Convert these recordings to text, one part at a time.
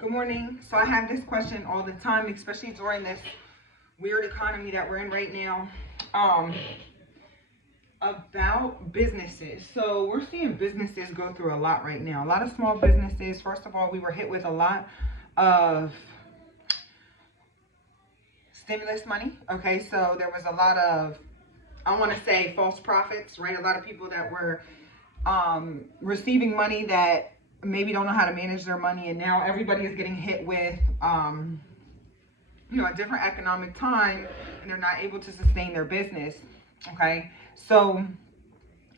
Good morning. So I have this question all the time, especially during this weird economy that we're in right now, um, about businesses. So we're seeing businesses go through a lot right now. A lot of small businesses. First of all, we were hit with a lot of stimulus money. Okay, so there was a lot of, I want to say, false prophets, right? A lot of people that were receiving money that maybe don't know how to manage their money, and now everybody is getting hit with a different economic time, and they're not able to sustain their business. Okay, so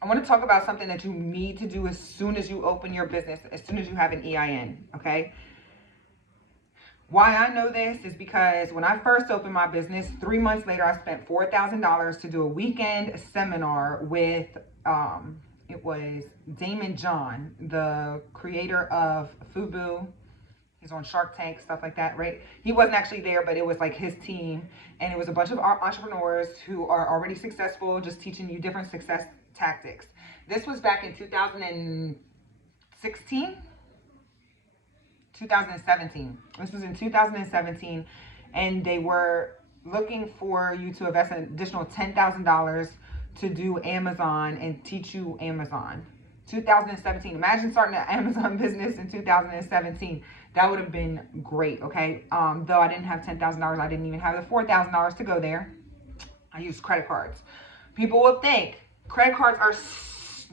I want to talk about something that you need to do as soon as you open your business, as soon as you have an EIN. Okay, why I know this is because when I first opened my business, 3 months later, I spent $4,000 to do a weekend seminar with it was Damon John, the creator of Fubu. He's on Shark Tank, stuff like that, right? He wasn't actually there, but it was like his team. And it was a bunch of entrepreneurs who are already successful, just teaching you different success tactics. This was back in 2016, 2017. This was in 2017. And they were looking for you to invest an additional $10,000 to do Amazon and teach you Amazon. 2017. Imagine starting an Amazon business in 2017. That would have been great, okay? Though I didn't have $10,000, I didn't even have the $4,000 to go there. I used credit cards. People will think credit cards are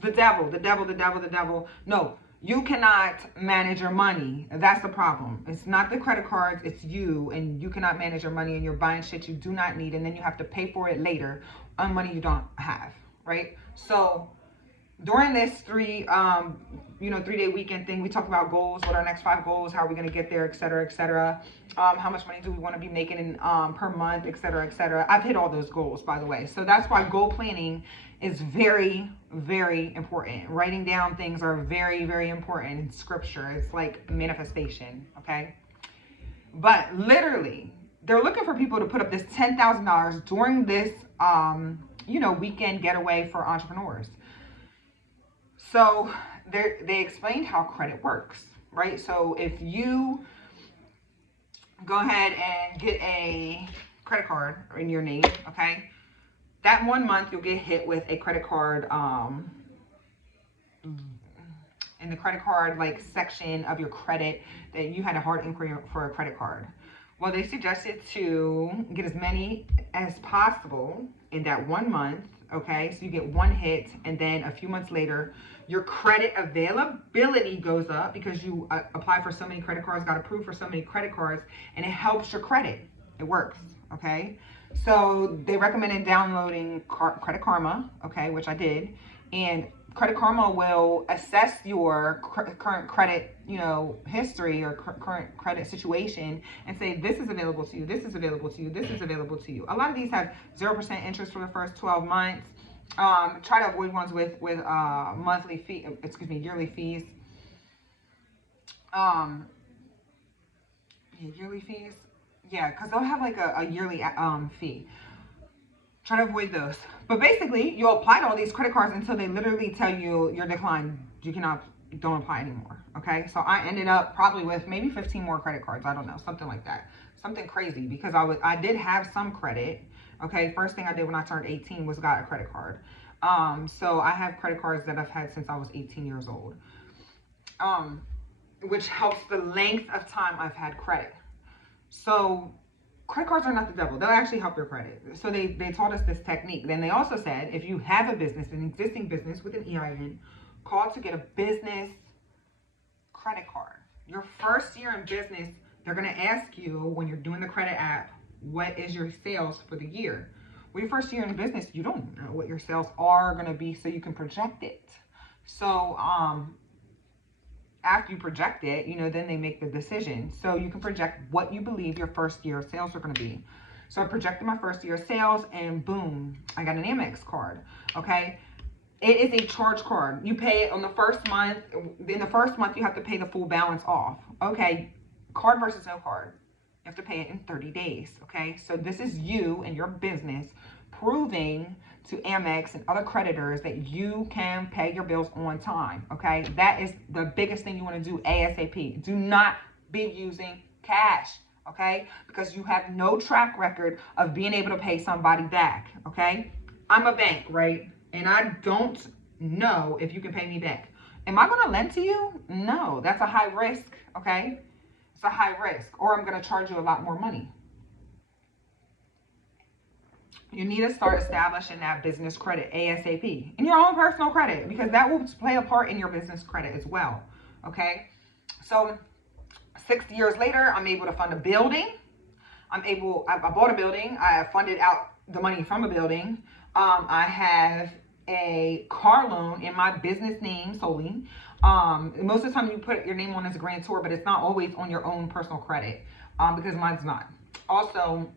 the devil, the devil, the devil, the devil. No, you cannot manage your money. That's the problem. It's not the credit cards, it's you, and you cannot manage your money, and you're buying shit you do not need, and then you have to pay for it later on money you don't have, right? So during this 3-day weekend thing, we talked about goals, what our next 5 goals, how are we going to get there, et cetera, et cetera. How much money do we want to be making in, per month, et cetera, et cetera. I've hit all those goals, by the way. So that's why goal planning is very, very important. Writing down things are very, very important in scripture. It's like manifestation, okay? But literally, they're looking for people to put up this $10,000 during this, weekend getaway for entrepreneurs. So they explained how credit works, right? So if you go ahead and get a credit card in your name, okay, that 1 month you'll get hit with a credit card in the credit card like section of your credit that you had a hard inquiry for a credit card. Well, they suggested to get as many as possible in that 1 month, okay? So you get one hit, and then a few months later, your credit availability goes up because you apply for so many credit cards, got approved for so many credit cards, and it helps your credit. It works, okay? So they recommended downloading Credit Karma, okay, which I did, and Credit Karma will assess your current credit, history or current credit situation and say, this is available to you, this is available to you, this is available to you. A lot of these have 0% interest for the first 12 months. Try to avoid ones with yearly fees. Yearly fees. Yeah, because they'll have like a yearly fee. Try to avoid those. But basically, you'll apply to all these credit cards until they literally tell you you're declined. You cannot, don't apply anymore. Okay, so I ended up probably with maybe 15 more credit cards. I don't know, something like that, something crazy, because I did have some credit. Okay, first thing I did when I turned 18 was got a credit card. So I have credit cards that I've had since I was 18 years old. Which helps the length of time I've had credit. So credit cards are not the devil. They'll actually help your credit. So they taught us this technique. Then they also said, if you have a business, an existing business with an EIN, call to get a business credit card. Your first year in business, they're going to ask you when you're doing the credit app, what is your sales for the year? Well, your first year in business, you don't know what your sales are going to be, so you can project it. So after you project it, then they make the decision. So you can project what you believe your first year of sales are going to be. So I projected my first year of sales, and boom, I got an Amex card. Okay. It is a charge card. You pay it on the first month. In the first month, you have to pay the full balance off. Okay. Card versus no card. You have to pay it in 30 days. Okay. So this is you and your business proving to Amex and other creditors that you can pay your bills on time. Okay. That is the biggest thing you want to do ASAP. Do not be using cash, okay? Because you have no track record of being able to pay somebody back, okay? I'm a bank, right? And I don't know if you can pay me back. Am I going to lend to you? No, that's a high risk, okay? It's a high risk, or I'm going to charge you a lot more money. You need to start establishing that business credit ASAP and your own personal credit, because that will play a part in your business credit as well, okay? So 6 years later, I'm able to fund a building. I bought a building. I funded out the money from a building. I have a car loan in my business name solely. Most of the time you put your name on as a grantor, but it's not always on your own personal credit, because mine's not. Also,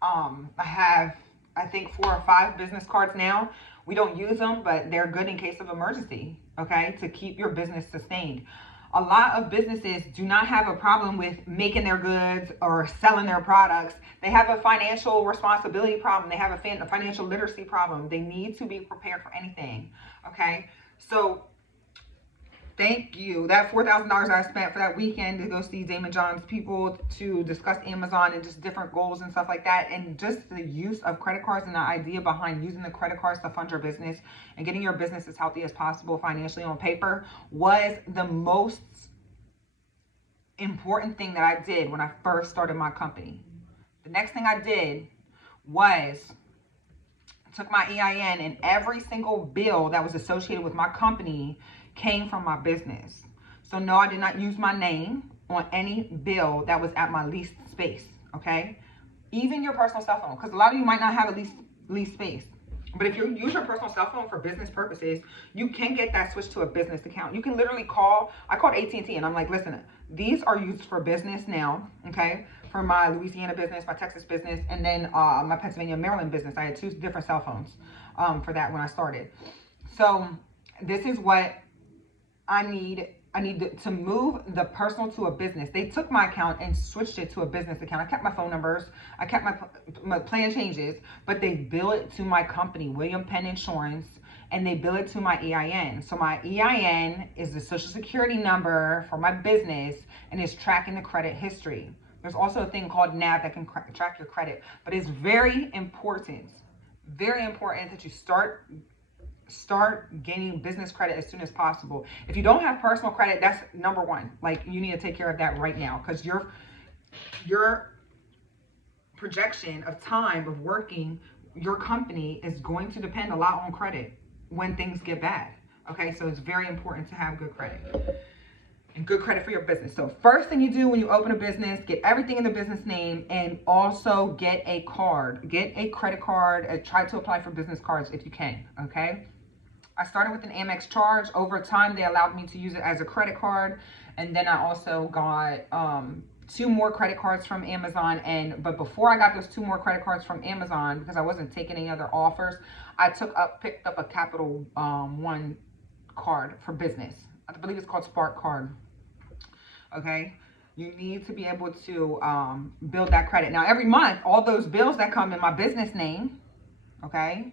I have, I think, 4 or 5 business cards now. We don't use them, but they're good in case of emergency, okay, to keep your business sustained. A lot of businesses do not have a problem with making their goods or selling their products. They have a financial responsibility problem. They have a financial literacy problem. They need to be prepared for anything, okay? So thank you. That $4,000 I spent for that weekend to go see Daymond John's people to discuss Amazon and just different goals and stuff like that. And just the use of credit cards and the idea behind using the credit cards to fund your business and getting your business as healthy as possible financially on paper was the most important thing that I did when I first started my company. The next thing I did was took my EIN, and every single bill that was associated with my company came from my business. So no, I did not use my name on any bill that was at my leased space, okay? Even your personal cell phone, because a lot of you might not have a leased space. But if you use your personal cell phone for business purposes, you can get that switched to a business account. You can literally call. I called AT&T and I'm like, listen, these are used for business now, okay? For my Louisiana business, my Texas business, and then my Pennsylvania, Maryland business. I had 2 different cell phones for that when I started. So this is what I need to move the personal to a business. They took my account and switched it to a business account. I kept my phone numbers. I kept my plan changes, but they bill it to my company, William Penn Insurance, and they bill it to my EIN. So my EIN is the social security number for my business and is tracking the credit history. There's also a thing called NAV that can track your credit, but it's very important that you start gaining business credit as soon as possible. If you don't have personal credit, that's number one. Like, you need to take care of that right now, because your projection of time of working your company is going to depend a lot on credit when things get bad. Okay, so it's very important to have good credit and good credit for your business. So first thing you do when you open a business, get everything in the business name, and also get a card, get a credit card, and try to apply for business cards if you can, okay? I started with an Amex charge. Over time, they allowed me to use it as a credit card. And then I also got 2 more credit cards from Amazon. But before I got those 2 more credit cards from Amazon, because I wasn't taking any other offers, I picked up a Capital One card for business. I believe it's called Spark Card. Okay, you need to be able to build that credit. Now, every month, all those bills that come in my business name, okay,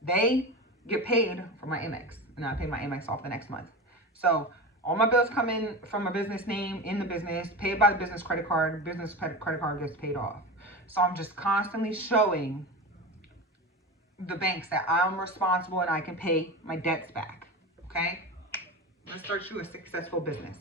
they get paid for my Amex, and I pay my Amex off the next month. So all my bills come in from a business name in the business, paid by the business credit card. Business credit card gets paid off. So I'm just constantly showing the banks that I'm responsible and I can pay my debts back. Okay, let's start you a successful business.